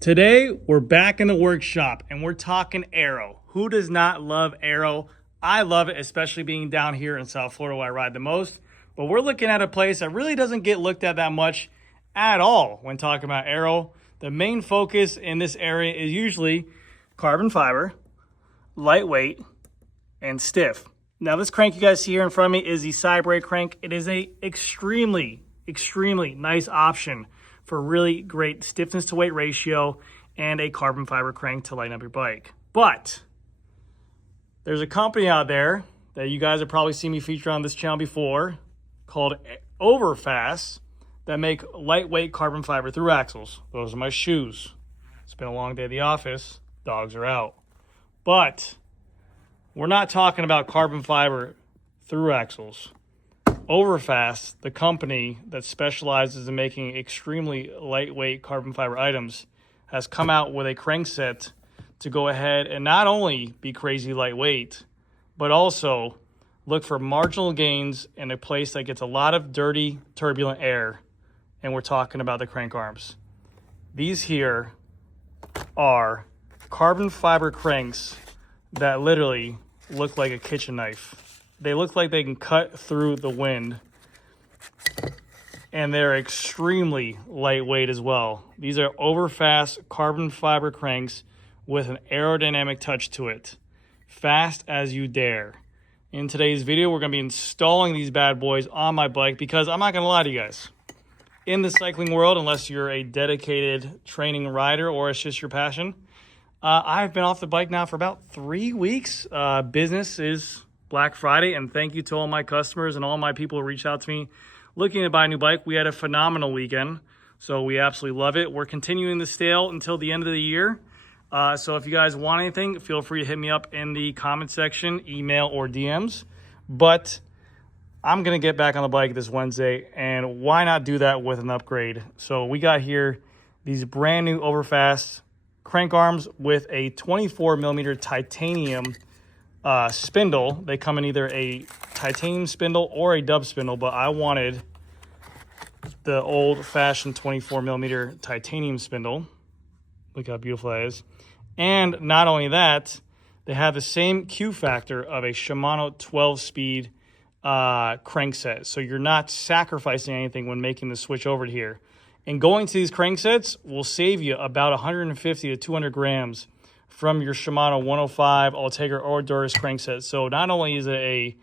Today, we're back in the workshop and we're talking Aero. Who does not love Aero? I love it, especially being down here in South Florida where I ride the most. But we're looking at a place that really doesn't get looked at that much at all when talking about Aero. The main focus in this area is usually carbon fiber, lightweight, and stiff. Now, this crank you guys see here in front of me is the CYBREI crank. It is a extremely nice option for really great stiffness to weight ratio and a carbon fiber crank to lighten up your bike. But there's a company out there that you guys have probably seen me feature on this channel before called OVERFAST that make lightweight carbon fiber through axles. Those are my shoes. It's been a long day at the office. Dogs are out. But we're not talking about carbon fiber through axles. OVERFAST, the company that specializes in making extremely lightweight carbon fiber items, has come out with a crankset to go ahead and not only be crazy lightweight, but also look for marginal gains in a place that gets a lot of dirty, turbulent air. And we're talking about the crank arms. These here are carbon fiber cranks that literally look like a kitchen knife. They look like they can cut through the wind, and they're extremely lightweight as well. These are OVERFAST carbon fiber cranks with an aerodynamic touch to it. Fast as you dare. In today's video, we're going to be installing these bad boys on my bike because I'm not going to lie to you guys. In the cycling world, unless you're a dedicated training rider or it's just your passion, I've been off the bike now for about 3 weeks. Business is Black Friday, and thank you to all my customers and all my people who reached out to me looking to buy a new bike. We had a phenomenal weekend, so we absolutely love it. We're continuing the sale until the end of the year. So if you guys want anything, feel free to hit me up in the comment section, email or DMs. But I'm going to get back on the bike this Wednesday, and why not do that with an upgrade? So we got here these brand new OVERFAST crank arms with a 24 millimeter titanium spindle. They come in either a titanium spindle or a dub spindle, but I wanted the old-fashioned 24 millimeter titanium spindle. Look how beautiful that is. And not only that, they have the same Q factor of a Shimano 12-speed crankset. So you're not sacrificing anything when making the switch over to here. And going to these cranksets will save you about 150 to 200 grams from your Shimano 105 Ultegra or Durus crankset. So not only is it a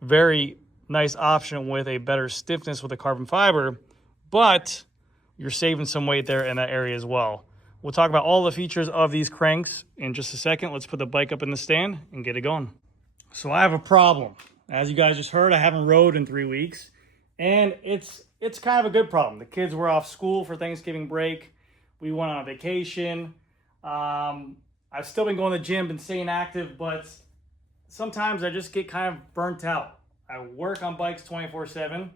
very nice option with a better stiffness with the carbon fiber, but you're saving some weight there in that area as well. We'll talk about all the features of these cranks in just a second. Let's put the bike up in the stand and get it going. So I have a problem. As you guys just heard, I haven't rode in 3 weeks, and it's kind of a good problem. The kids were off school for Thanksgiving break. We went on vacation. I've still been going to the gym, been staying active, but sometimes I just get kind of burnt out. I work on bikes 24/7,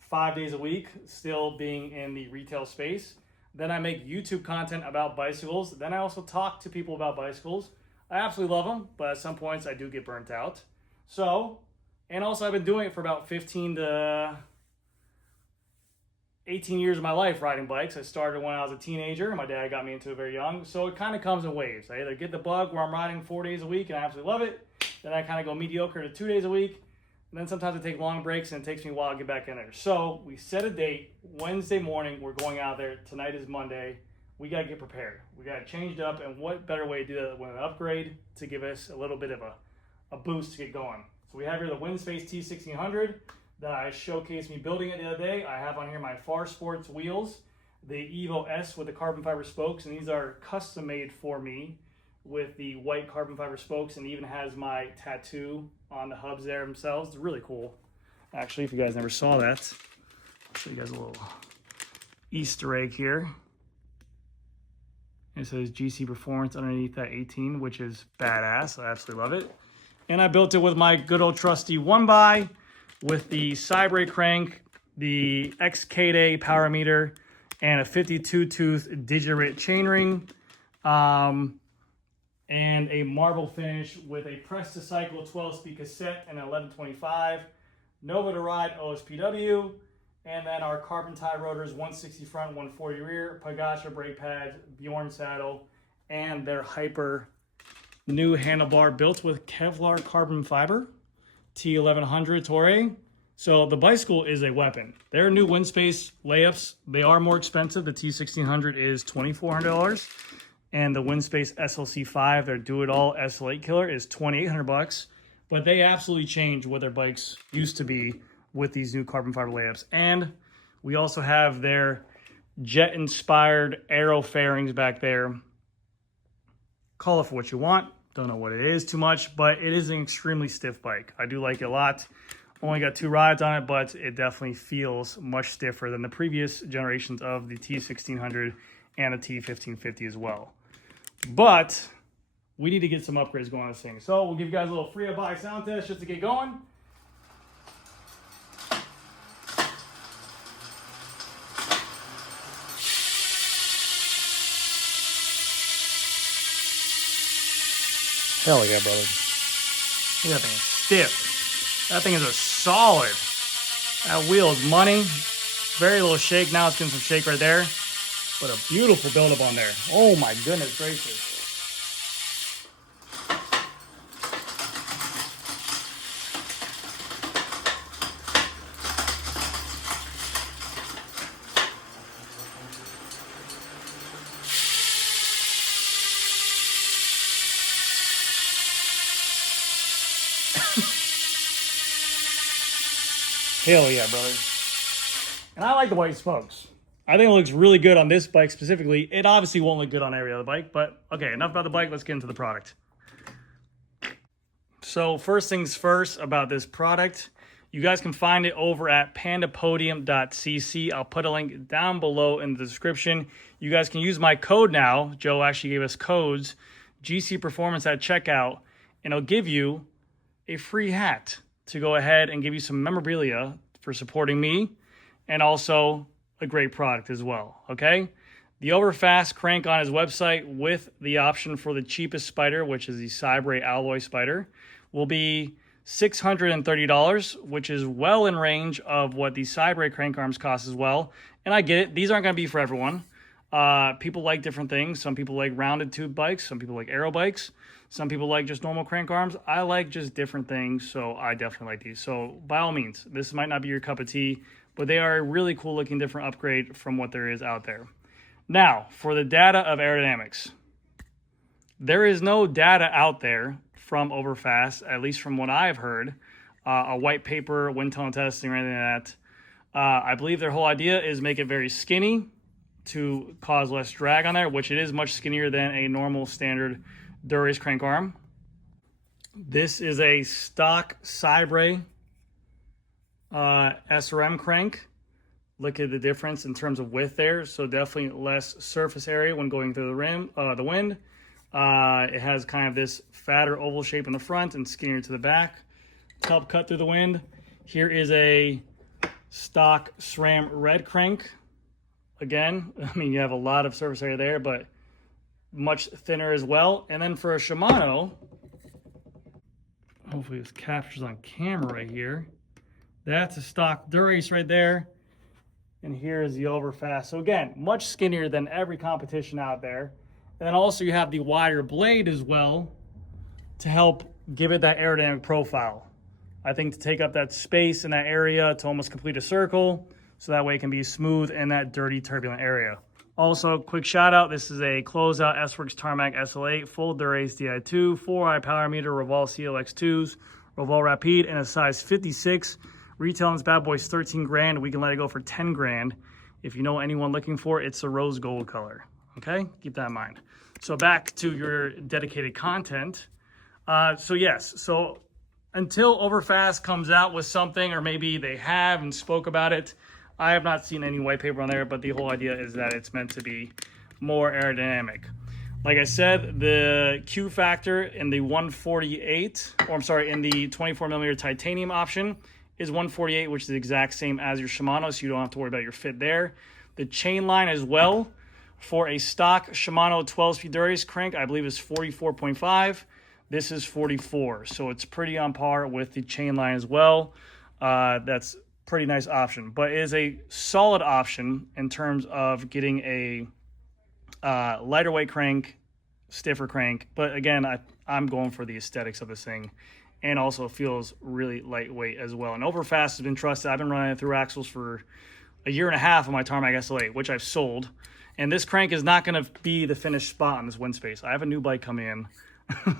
5 days a week, still being in the retail space. Then I make YouTube content about bicycles. Then I also talk to people about bicycles. I absolutely love them, but at some points I do get burnt out. So, and also I've been doing it for about 15 to 18 years of my life riding bikes. I started when I was a teenager. My dad got me into it very young. So it kind of comes in waves. I either get the bug where I'm riding 4 days a week and I absolutely love it. Then I kind of go mediocre to 2 days a week. And then sometimes I take long breaks and it takes me a while to get back in there. So we set a date. Wednesday morning, we're going out there. Tonight is Monday. We got to get prepared. We got to change it up. And what better way to do that than an upgrade to give us a little bit of a boost to get going. So we have here the Windspace T1600. That I showcased me building it the other day. I have on here my Far Sports wheels, the Evo S with the carbon fiber spokes, and these are custom made for me with the white carbon fiber spokes, and even has my tattoo on the hubs there themselves. It's really cool. Actually, if you guys never saw that, I'll show you guys a little Easter egg here. It says GC Performance underneath that 18, which is badass. I absolutely love it. And I built it with my good old trusty 1x, with the CYBREI crank, the XK-Day power meter, and a 52-tooth Digit chainring, and a marble finish with a press to cycle 12-speed cassette and an 1125, Nova to Ride OSPW, And then our carbon tie rotors, 160 front, 140 rear, Pagacha brake pads, Bjorn saddle, and their Hyper new handlebar built with Kevlar carbon fiber, T1100 Torre. So the bicycle is a weapon. Their new wind space layups, they are more expensive. The T1600 is $2,400. And the Windspace SLC5, their do-it-all SL8 killer, is $2,800. But they absolutely changed what their bikes used to be with these new carbon fiber layups. And we also have their jet-inspired Aero fairings back there. Call it for what you want. Don't know what it is too much, but it is an extremely stiff bike. I do like it a lot. Only got 2 rides on it, but it definitely feels much stiffer than the previous generations of the T1600 and the T1550 as well. But we need to get some upgrades going on this thing. So we'll give you guys a little freehub bike sound test just to get going. Hell yeah, brother. Look at that thing is stiff. That thing is a solid. That wheel is money. Very little shake. Now it's getting some shake right there. But a beautiful buildup on there. Oh my goodness gracious. Hell yeah, brother. And I like the way it smokes. I think it looks really good on this bike specifically. It obviously won't look good on every other bike, but okay, enough about the bike. Let's get into the product. So first things first about this product, you guys can find it over at pandapodium.cc. I'll put a link down below in the description. You guys can use my code now. Joe actually gave us codes, GC Performance at checkout, and it'll give you a free hat to go ahead and give you some memorabilia for supporting me, and also a great product as well, okay? The OVERFAST crank on his website with the option for the cheapest spider, which is the CYBREI alloy spider, will be $630, which is well in range of what the CYBREI crank arms cost as well. And I get it, these aren't gonna be for everyone. People like different things. Some people like rounded tube bikes, some people like aero bikes. Some people like just normal crank arms. I like just different things, so I definitely like these. So by all means, this might not be your cup of tea, but they are a really cool looking different upgrade from what there is out there. Now, for the data of aerodynamics. There is no data out there from OVERFAST, at least from what I've heard, a white paper, wind tunnel testing, or anything like that. I believe their whole idea is make it very skinny to cause less drag on there, which it is much skinnier than a normal standard Dura-Ace crank arm. This is a stock CYBREI SRM crank. Look at the difference in terms of width there. So definitely less surface area when going through the wind. It has kind of this fatter oval shape in the front and skinnier to the back to help cut through the wind. Here is a stock SRAM red crank. Again, I mean, you have a lot of surface area there, but much thinner as well. And then for a Shimano, hopefully this captures on camera right here. That's a stock Dura-Ace right there. And here is the OVERFAST. So again, much skinnier than every competition out there. And then also you have the wider blade as well to help give it that aerodynamic profile. I think to take up that space in that area to almost complete a circle, so that way it can be smooth in that dirty, turbulent area. Also, quick shout out, this is a closeout S-Works Tarmac SL8, full Dura-Ace Di2, 4i power meter, Revol CLX2s, Revol Rapide, and a size 56. Retail on this bad boy is 13 grand. We can let it go for 10 grand. If you know anyone looking for it, it's a rose gold color. Okay, keep that in mind. So back to your dedicated content. So yes, so until OVERFAST comes out with something, or maybe they have and spoke about it, I have not seen any white paper on there, but the whole idea is that it's meant to be more aerodynamic. Like I said, the Q factor in the 148, or I'm sorry, in the 24 millimeter titanium option is 148, which is the exact same as your Shimano, so you don't have to worry about your fit there. The chain line as well for a stock Shimano 12-speed Dura-Ace crank, I believe is 44.5. This is 44, so it's pretty on par with the chain line as well. That's pretty nice option, but it is a solid option in terms of getting a lighter weight crank, stiffer crank. But again, I'm going for the aesthetics of this thing, and also feels really lightweight as well. And OVERFAST has been trusted. I've been running it through axles for a year and a half on my tarmac SL8, which I've sold. And this crank is not going to be the finished spot on this wind space. I have a new bike coming in.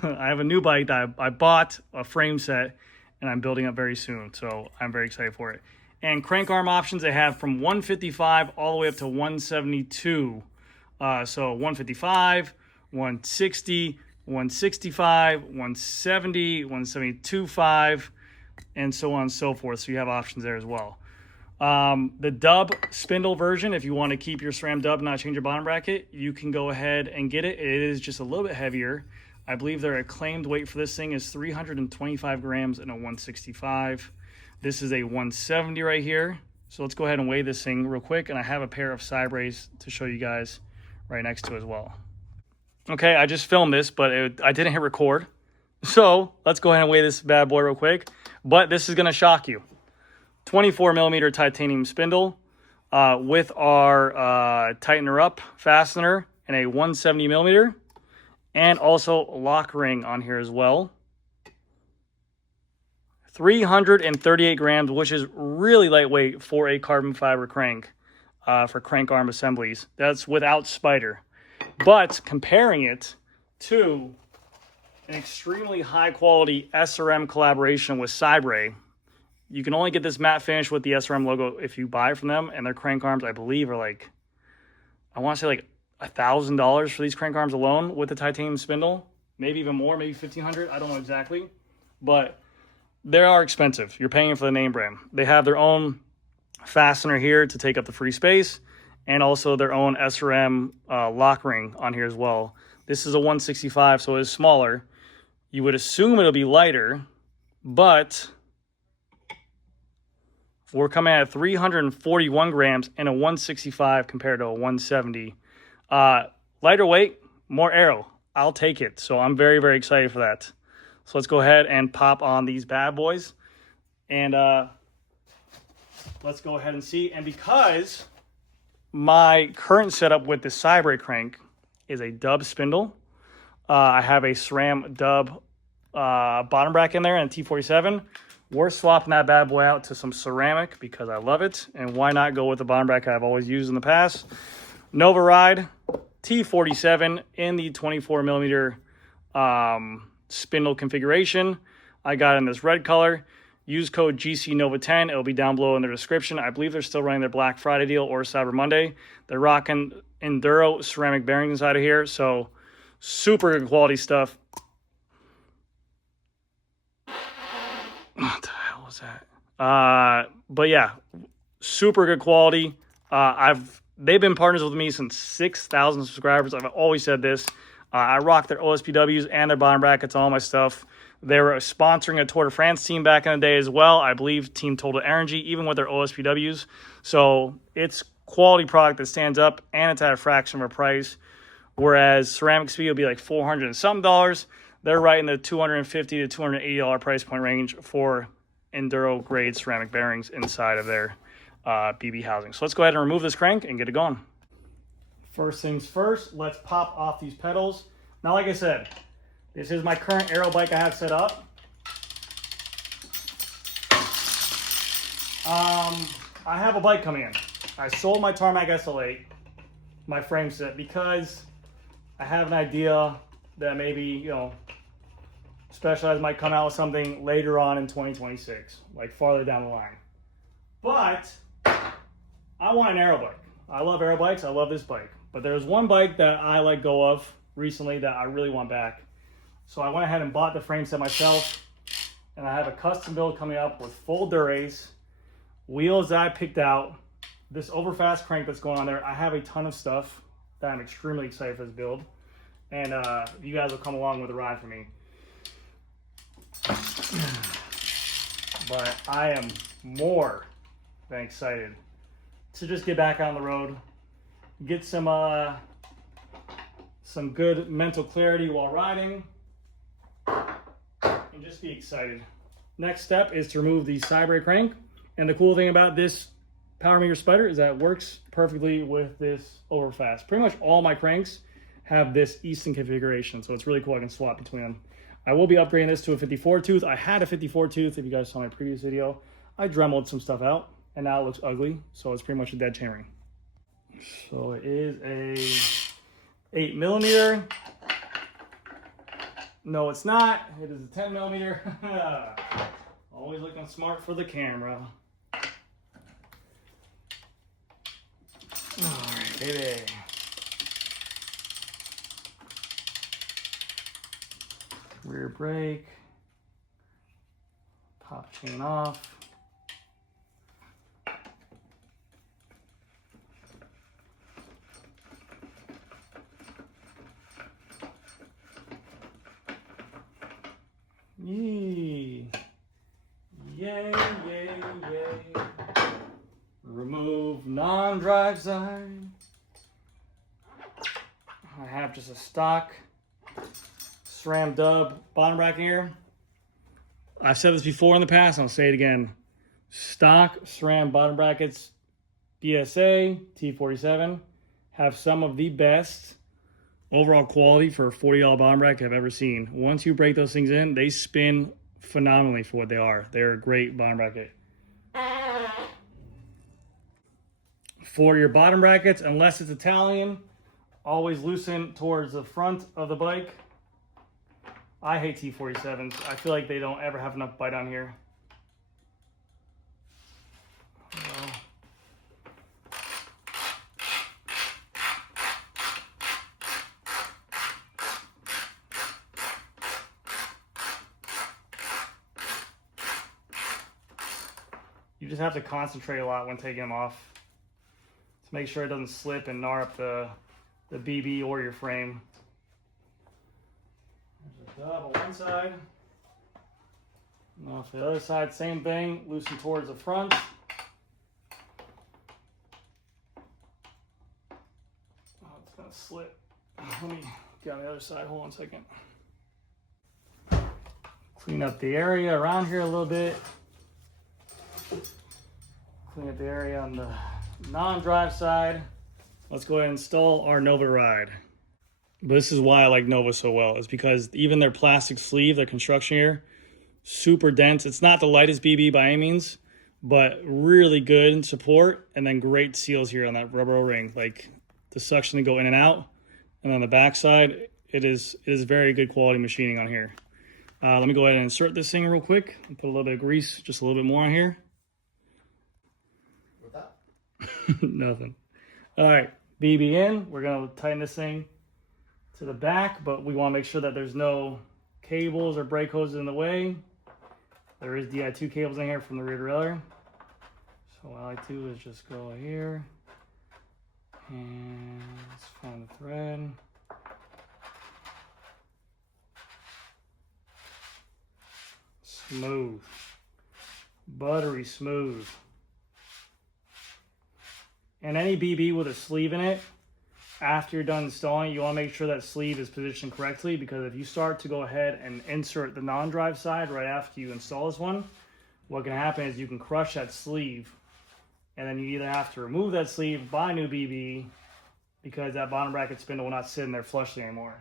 I have a new bike that I bought a frame set, and I'm building up very soon. So I'm very excited for it. And crank arm options, they have from 155 all the way up to 172. So 155, 160, 165, 170, 172.5, and so on and so forth. So you have options there as well. The dub spindle version, if you want to keep your SRAM dub, not change your bottom bracket, you can go ahead and get it. It is just a little bit heavier. I believe their acclaimed weight for this thing is 325 grams in a 165. This is a 170 right here. So let's go ahead and weigh this thing real quick. And I have a pair of CYBREIs to show you guys right next to it as well. Okay, I just filmed this, but I didn't hit record. So let's go ahead and weigh this bad boy real quick. But this is going to shock you. 24 millimeter titanium spindle with our tightener up fastener and a 170 millimeter, and also lock ring on here as well. 338 grams, which is really lightweight for a carbon fiber crank for crank arm assemblies. That's without spider. But comparing it to an extremely high quality SRM collaboration with CYBREI, you can only get this matte finish with the SRM logo if you buy from them, and their crank arms, I believe, are like, I want to say like $1,000 for these crank arms alone with the titanium spindle, maybe even more, maybe $1,500. I don't know exactly, but they are expensive. You're paying for the name brand. They have their own fastener here to take up the free space, and also their own SRM lock ring on here as well. This is a 165, so it is smaller. You would assume it'll be lighter, but we're coming at 341 grams in a 165 compared to a 170. Lighter weight, more Aero. I'll take it. So I'm very, very excited for that. So let's go ahead and pop on these bad boys. And let's go ahead and see. And because my current setup with the CYBREI crank is a dub spindle, I have a SRAM dub bottom bracket in there and a T47. We're swapping that bad boy out to some ceramic because I love it. And why not go with the bottom bracket I've always used in the past? Nova Ride T47 in the 24 millimeter spindle configuration. I got it in this red color. Use code GCNOVA10. It'll be down below in the description. I believe they're still running their Black Friday deal or Cyber Monday. They're rocking Enduro ceramic bearings inside of here. So super good quality stuff. What the hell was that? But yeah, super good quality. They've been partners with me since 6,000 subscribers. I've always said this. I rock their OSPWs and their bottom brackets on all my stuff. They were sponsoring a Tour de France team back in the day as well. I believe Team Total Energy, even with their OSPWs. So it's quality product that stands up, and it's at a fraction of a price. Whereas Ceramic Speed will be like $400 and something. They're right in the $250 to $280 price point range for enduro grade ceramic bearings inside of their BB housing. So let's go ahead and remove this crank and get it going. First things first, let's pop off these pedals. Now, like I said, this is my current Aero bike I have set up. I have a bike coming in. I sold my Tarmac SL8, my frame set, because I have an idea that maybe, you know, Specialized might come out with something later on in 2026, like farther down the line. But I want an Aero bike. I love Aero bikes. I love this bike. But there's one bike that I let go of recently that I really want back. So I went ahead and bought the frame set myself. And I have a custom build coming up with full durace, wheels that I picked out, this OVERFAST crank that's going on there. I have a ton of stuff that I'm extremely excited for this build. And you guys will come along with a ride for me. But I am more than excited to just get back on the road, get some good mental clarity while riding, and just be excited. Next step is to remove the CYBREI crank And the cool thing about this power meter spider is that it works perfectly with this OVERFAST. Pretty much all my cranks have this Easton configuration, so it's really cool. I can swap between them. I will be upgrading this to a 54 tooth. I had a 54 tooth, if you guys saw my previous video. I dremeled some stuff out, and now it looks ugly, so it's pretty much a dead chainring. So it is a 8mm. No, it's not. It is a 10mm. Always looking smart for the camera. All right, baby. Rear brake. Pop chain off. Yee. Yay, yay, yay. Remove non-drive side. I have just a stock SRAM dub bottom bracket here. I've said this before in the past, and I'll say it again. Stock SRAM bottom brackets, BSA, T47, have some of the best overall quality for a $40 bottom bracket I've ever seen. Once you break those things in, they spin phenomenally for what they are. They're a great bottom bracket. For your bottom brackets, unless it's Italian, always loosen towards the front of the bike. I hate T47s. I feel like they don't ever have enough bite on here. You just have to concentrate a lot when taking them off to make sure it doesn't slip and gnar up the BB or your frame. There's a dub on one side. Now for the other side, same thing. Loosen towards the front. Oh, it's gonna slip. Let me get on the other side. Hold on a second. Clean up the area around here a little bit. Clean up the area on the non-drive side. Let's go ahead and install our Nova ride. But this is why I like Nova so well. It's because even their plastic sleeve, their construction here, super dense. It's not the lightest BB by any means, but really good support, and then great seals here on that rubber O-ring. Like the suction to go in and out. And on the back side, it is very good quality machining on here. Let me go ahead and insert this thing real quick and put a little bit of grease, just a little bit more on here. What's that? Nothing. All right, BB in. We're gonna tighten this thing to the back, but we want to make sure that there's no cables or brake hoses in the way. There is DI2 cables in here from the rear derailleur. So what I like to do is just go here and let's find the thread. Smooth, buttery smooth. And any BB with a sleeve in it, after you're done installing, you want to make sure that sleeve is positioned correctly, because if you start to go ahead and insert the non-drive side right after you install this one, what can happen is you can crush that sleeve, and then you either have to remove that sleeve, buy a new BB, because that bottom bracket spindle will not sit in there flushly anymore.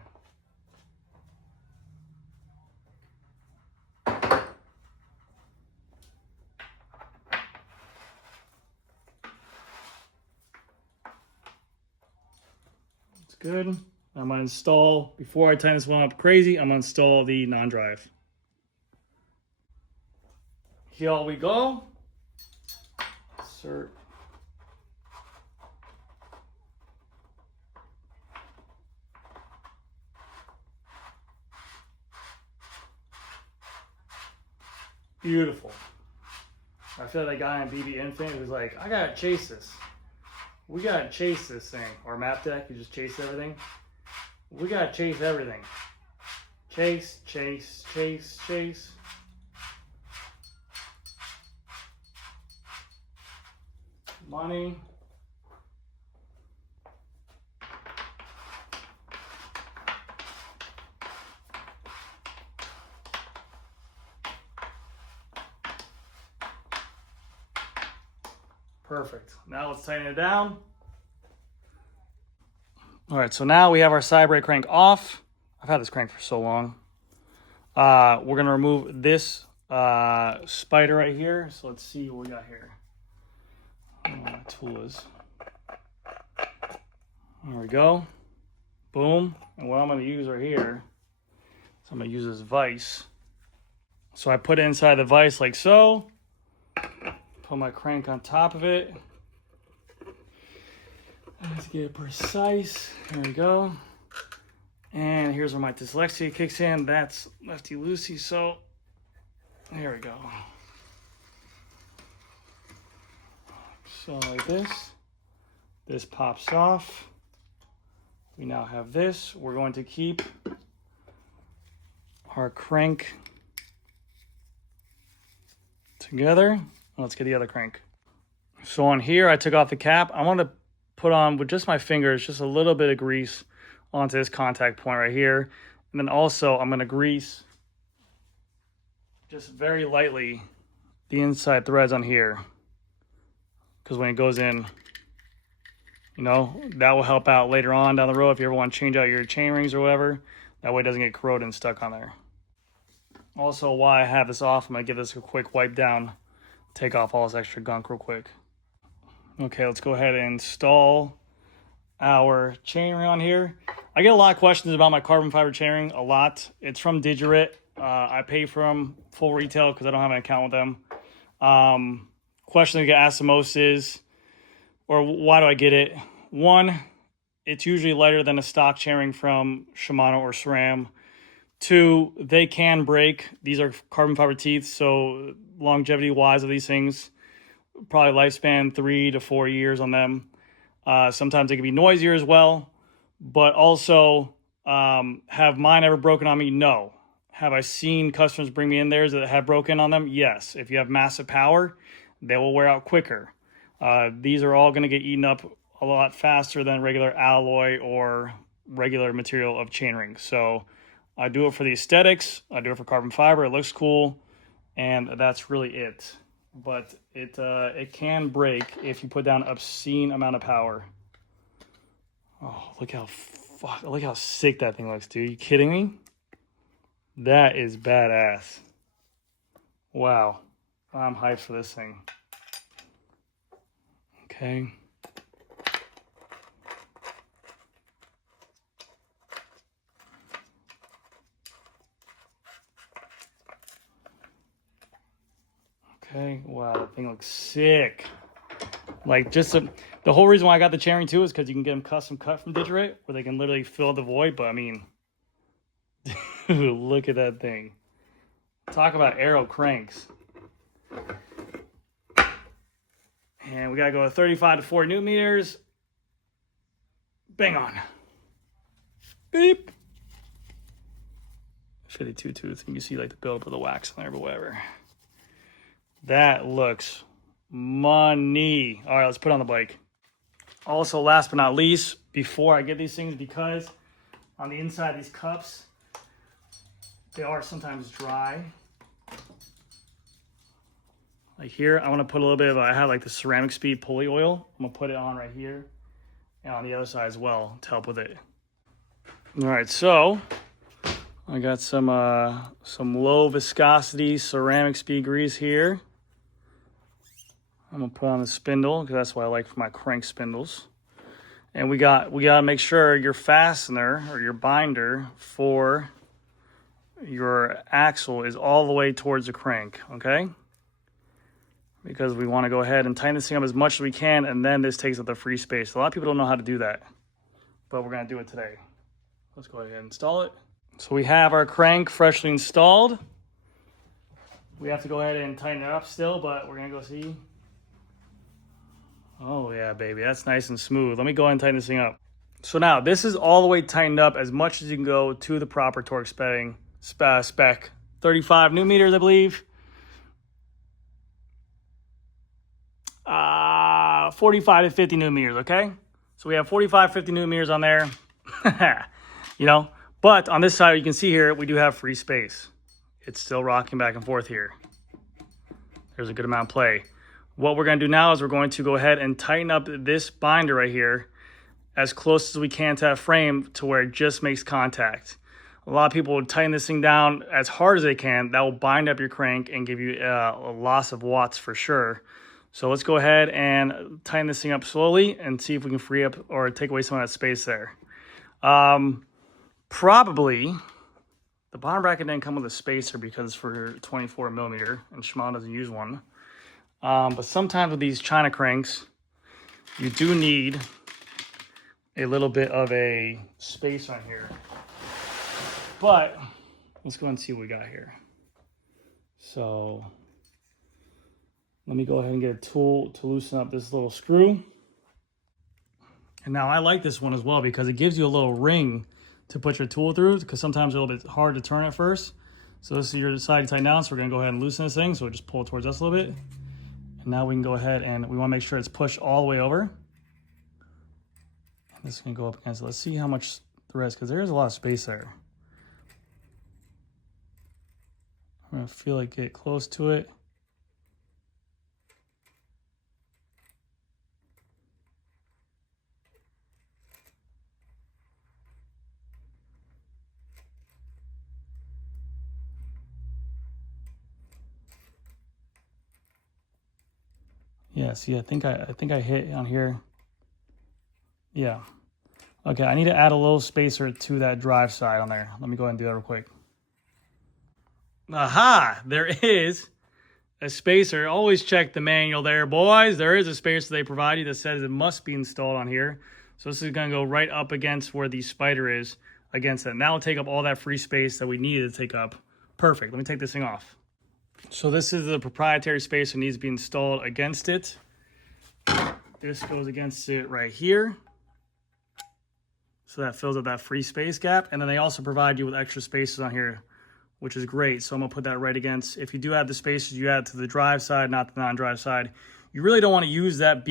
Good. I'm going to install, before I tighten this one up crazy, I'm going to install the non-drive. Here we go. Insert. Beautiful. I feel like that guy on BB Infinite was like, I got to chase this. We gotta chase this thing. Or map deck, you just chase everything. We gotta chase everything. Chase, chase, chase, chase. Money. Perfect. Now let's tighten it down. All right, so now we have our CYBREI crank off. I've had this crank for so long. We're gonna remove this spider right here. So let's see what we got here. I don't know what my tool is. There we go. Boom. And what I'm gonna use right here, so I'm gonna use this vise. So I put it inside the vise like so. Put my crank on top of it. Let's get it precise. Here we go. And here's where my dyslexia kicks in. That's lefty-loosey, so here we go. So like this. This pops off. We now have this. We're going to keep our crank together. Let's get the other crank. So on here, I took off the cap. I want to put on with just my fingers, just a little bit of grease onto this contact point right here. And then also I'm going to grease just very lightly the inside threads on here. Because when it goes in, you know, that will help out later on down the road if you ever want to change out your chain rings or whatever. That way it doesn't get corroded and stuck on there. Also, while I have this off, I'm going to give this a quick wipe down. Take off all this extra gunk real quick. Okay, let's go ahead and install our chainring on here. I get a lot of questions about my carbon fiber chainring, a lot. It's from Digirit. I pay for them full retail because I don't have an account with them. Question I get asked the most is, or why do I get it? One, it's usually lighter than a stock chainring from Shimano or SRAM. Two, they can break. These are carbon fiber teeth, so longevity-wise of these things, probably lifespan 3 to 4 years on them. Sometimes they can be noisier as well, but also have mine ever broken on me? No. Have I seen customers bring me in theirs that have broken on them? Yes. If you have massive power, they will wear out quicker. These are all going to get eaten up a lot faster than regular alloy or regular material of chainring. So I do it for the aesthetics. I do it for carbon fiber. It looks cool, and that's really it. But it can break if you put down an obscene amount of power. Oh, look how sick that thing looks, dude. Are you kidding me? That is badass. Wow. I'm hyped for this thing. Okay. Okay, wow, that thing looks sick. Like, just the whole reason why I got the chainring too is because you can get them custom cut from Digirit, where they can literally fill the void. But I mean, look at that thing. Talk about Aero cranks. And we gotta go to 35 to 40 newton meters. Bang on. Beep. 52 tooth. You can see like the buildup of the wax in there, but whatever. That looks money. All right, let's put it on the bike. Also, last but not least, before I get these things, because on the inside of these cups, they are sometimes dry. Like here, I want to put a little bit of, I have like the ceramic speed pulley oil. I'm gonna put it on right here and on the other side as well to help with it. All right, so I got some low viscosity ceramic speed grease here. I'm gonna put on the spindle because that's what I like for my crank spindles. And we gotta make sure your fastener or your binder for your axle is all the way towards the crank, okay? Because we want to go ahead and tighten this thing up as much as we can, and then this takes up the free space. A lot of people don't know how to do that, but we're gonna do it today. Let's go ahead and install it. So we have our crank freshly installed. We have to go ahead and tighten it up still, but we're gonna go see. Oh yeah, baby, that's nice and smooth. Let me go ahead and tighten this thing up. So now this is all the way tightened up as much as you can go to the proper torque spec. 35 newton meters, I believe. 45 to 50 newton meters, okay? So we have 45, 50 newton meters on there, you know? But on this side, you can see here, we do have free space. It's still rocking back and forth here. There's a good amount of play. What we're going to do now is we're going to go ahead and tighten up this binder right here as close as we can to that frame to where it just makes contact. A lot of people will tighten this thing down as hard as they can. That will bind up your crank and give you a loss of watts for sure. So let's go ahead and tighten this thing up slowly and see if we can free up or take away some of that space there. Probably the bottom bracket didn't come with a spacer because it's for 24 millimeter and Shimano doesn't use one. But sometimes with these China cranks, you do need a little bit of a space on here. But let's go and see what we got here. So let me go ahead and get a tool to loosen up this little screw. And now I like this one as well because it gives you a little ring to put your tool through, because sometimes it's a little bit hard to turn at first. So this is your side to tighten down. So we're gonna go ahead and loosen this thing. So we'll just pull it towards us a little bit. And now we can go ahead and we wanna make sure it's pushed all the way over. And this is gonna go up against it. Let's see how much the rest, because there is a lot of space there. I'm gonna feel like get close to it. Yeah, see, I think I hit on here. Yeah. Okay, I need to add a little spacer to that drive side on there. Let me go ahead and do that real quick. Aha! There is a spacer. Always check the manual there, boys. There is a spacer they provide you that says it must be installed on here. So this is going to go right up against where the spider is against it. And that will take up all that free space that we needed to take up. Perfect. Let me take this thing off. So this is the proprietary spacer that needs to be installed against it. This goes against it right here. So that fills up that free space gap. And then they also provide you with extra spaces on here, which is great. So I'm gonna put that right against. If you do have the spaces, you add to the drive side, not the non-drive side. You really don't want to use that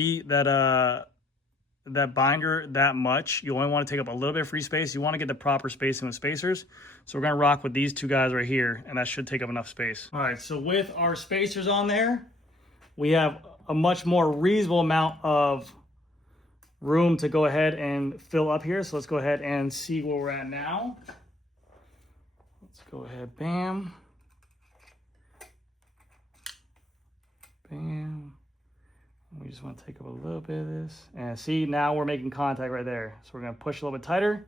that binder that much. You only want to take up a little bit of free space. You want to get the proper spacing with spacers. So we're gonna rock with these two guys right here, and that should take up enough space. All right, so with our spacers on there, we have a much more reasonable amount of room to go ahead and fill up here. So let's go ahead and see where we're at now. Let's go ahead, bam. Bam. We just want to take up a little bit of this. And see, now we're making contact right there. So we're going to push a little bit tighter, and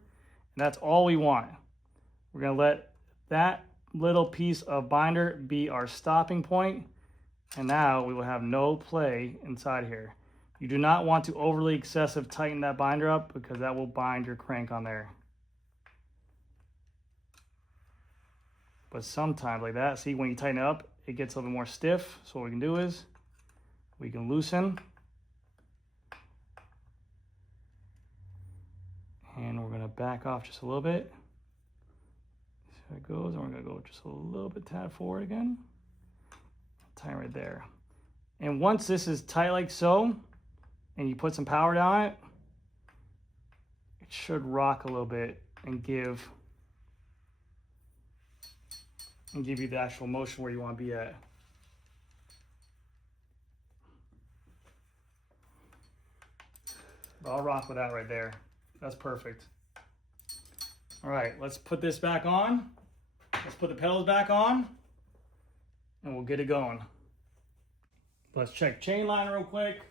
that's all we want. We're going to let that little piece of binder be our stopping point, and now we will have no play inside here. You do not want to overly excessive tighten that binder up, because that will bind your crank on there. But sometimes like that, see, when you tighten it up, it gets a little bit more stiff. So what we can do is we can loosen. And we're gonna back off just a little bit. See how it goes, and we're gonna go just a little bit tad forward again. Tighten right there. And once this is tight like so, and you put some power down it, it should rock a little bit and give you the actual motion where you want to be at. But I'll rock with that right there. That's perfect. All right, let's put this back on. Let's put the pedals back on, and we'll get it going. Let's check chain line real quick.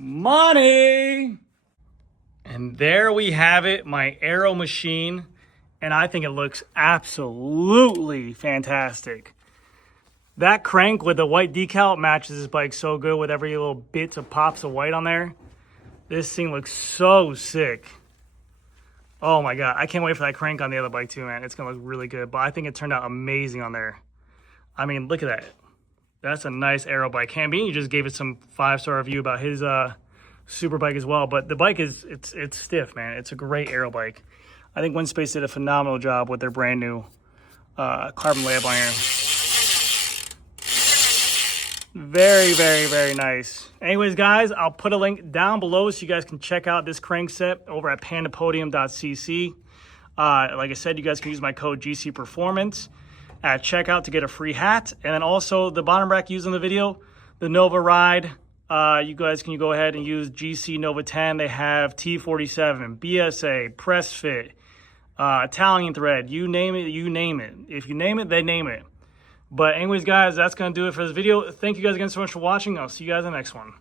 Money! And there we have it, my Aero machine. And I think it looks absolutely fantastic. That crank with the white decal matches this bike so good with every little bits of pops of white on there. This thing looks so sick. Oh my God, I can't wait for that crank on the other bike too, man. It's gonna look really good, but I think it turned out amazing on there. I mean, look at that. That's a nice Aero bike. Cambini just gave it some 5-star review about his super bike as well, but the bike is, it's stiff, man. It's a great Aero bike. I think Windspace did a phenomenal job with their brand new carbon layup iron. Very, very, very nice. Anyways, guys, I'll put a link down below so you guys can check out this crank set over at pandapodium.cc. Like I said, you guys can use my code GCPerformance at checkout to get a free hat. And then also the bottom rack used in the video, the Nova Ride. You guys can go ahead and use GC Nova 10. They have T47, BSA, Press Fit, Italian thread. You name it, you name it. If you name it, they name it. But anyways, guys, that's going to do it for this video. Thank you guys again so much for watching. I'll see you guys in the next one.